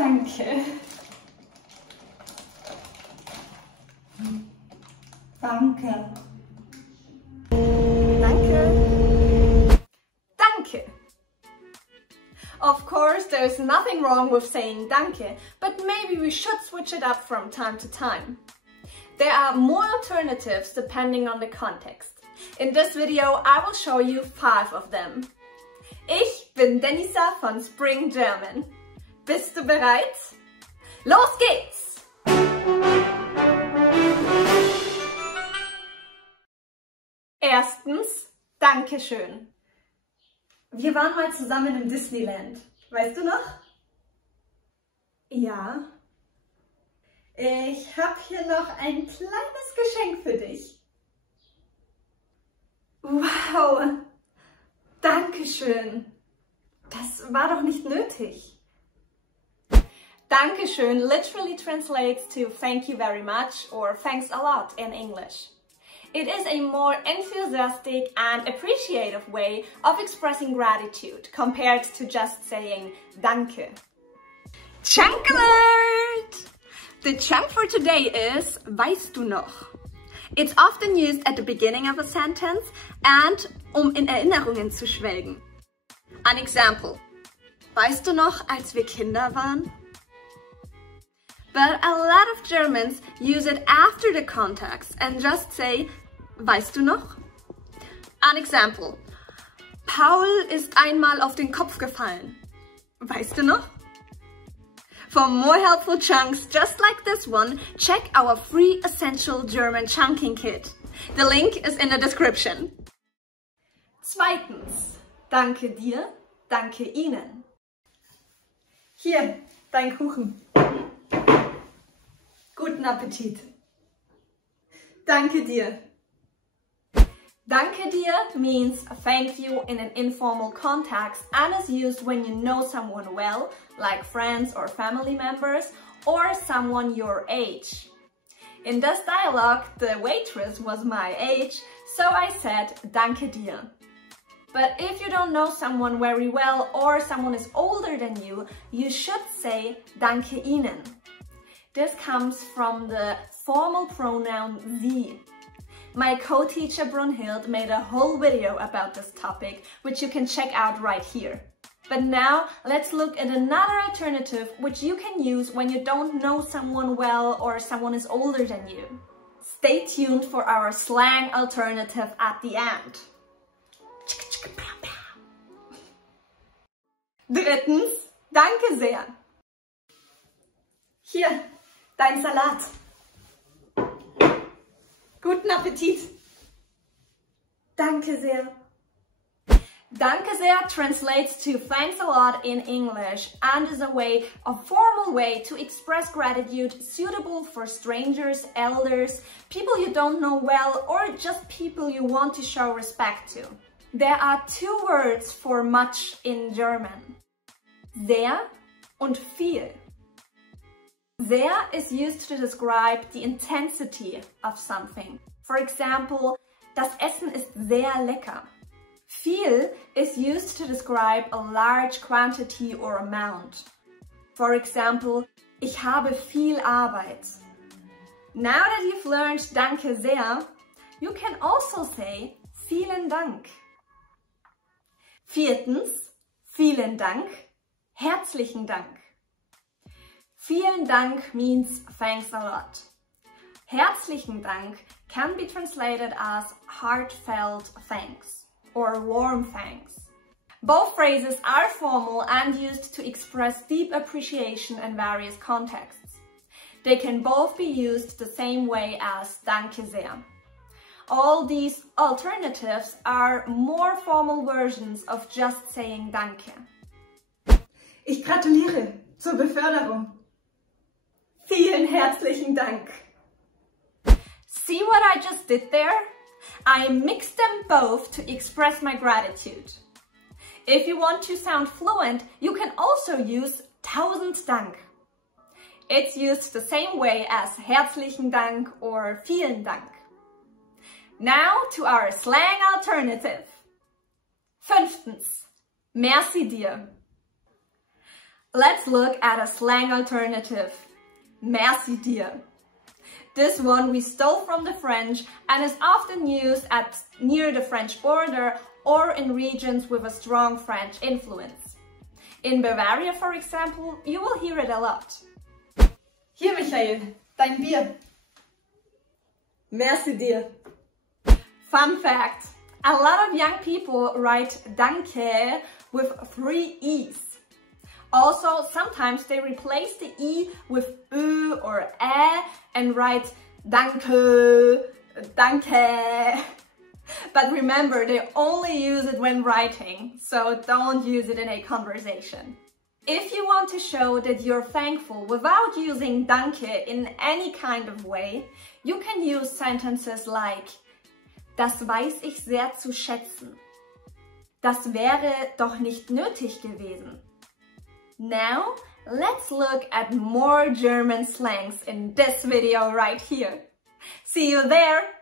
Danke. Danke. Danke. Danke. Of course, there's nothing wrong with saying Danke, but maybe we should switch it up from time to time. There are more alternatives depending on the context. In this video, I will show you 5 of them. Ich bin Denisa von Spring German. Bist du bereit? Los geht's! Erstens, Danke schön. Wir waren mal zusammen im Disneyland. Weißt du noch? Ja. Ich habe hier noch ein kleines Geschenk für dich. Wow! Dankeschön. Das war doch nicht nötig. Dankeschön literally translates to thank you very much or thanks a lot in English. It is a more enthusiastic and appreciative way of expressing gratitude compared to just saying Danke. Chunk alert! The chunk for today is Weißt du noch? It's often used at the beginning of a sentence and in Erinnerungen zu schwelgen. An example. Weißt du noch, als wir Kinder waren? But a lot of Germans use it after the context and just say, weißt du noch? An example. Paul ist einmal auf den Kopf gefallen. Weißt du noch? For more helpful chunks just like this one, check our free essential German chunking kit. The link is in the description. Zweitens, danke dir, danke Ihnen. Hier, dein Kuchen. Guten Appetit. Danke dir. Danke dir means thank you in an informal context and is used when you know someone well, like friends or family members, or someone your age. In this dialogue, the waitress was my age, so I said danke dir. But if you don't know someone very well or someone is older than you, you should say danke Ihnen. This comes from the formal pronoun Sie. My co-teacher Brunhild made a whole video about this topic, which you can check out right here. But now let's look at another alternative which you can use when you don't know someone well or someone is older than you. Stay tuned for our slang alternative at the end. Drittens, danke sehr. Hier, dein Salat. Guten Appetit! Danke sehr. Danke sehr translates to thanks a lot in English and is a formal way to express gratitude suitable for strangers, elders, people you don't know well, or just people you want to show respect to. There are 2 words for much in German. Sehr und viel. Sehr is used to describe the intensity of something. For example, das Essen ist sehr lecker. Viel is used to describe a large quantity or amount. For example, ich habe viel Arbeit. Now that you've learned Danke sehr, you can also say Vielen Dank. Viertens, Vielen Dank, Herzlichen Dank. Vielen Dank means thanks a lot. Herzlichen Dank can be translated as heartfelt thanks or warm thanks. Both phrases are formal and used to express deep appreciation in various contexts. They can both be used the same way as Danke sehr. All these alternatives are more formal versions of just saying Danke. Ich gratuliere zur Beförderung. Vielen herzlichen Dank. See what I just did there? I mixed them both to express my gratitude. If you want to sound fluent, you can also use Tausend Dank. It's used the same way as Herzlichen Dank or Vielen Dank. Now to our slang alternative. Fünftens, Merci dir. Let's look at a slang alternative. Merci dir. This one we stole from the French and is often used near the French border or in regions with a strong French influence. In Bavaria, for example, you will hear it a lot. Hier, Michael, dein Bier. Merci dir. Fun fact, a lot of young people write Danke with 3 E's. Also, sometimes they replace the E with Ö or Ä and write Danke, Danke. But remember, they only use it when writing, so don't use it in a conversation. If you want to show that you're thankful without using Danke in any kind of way, you can use sentences like Das weiß ich sehr zu schätzen. Das wäre doch nicht nötig gewesen. Now, let's look at more German slangs in this video right here. See you there!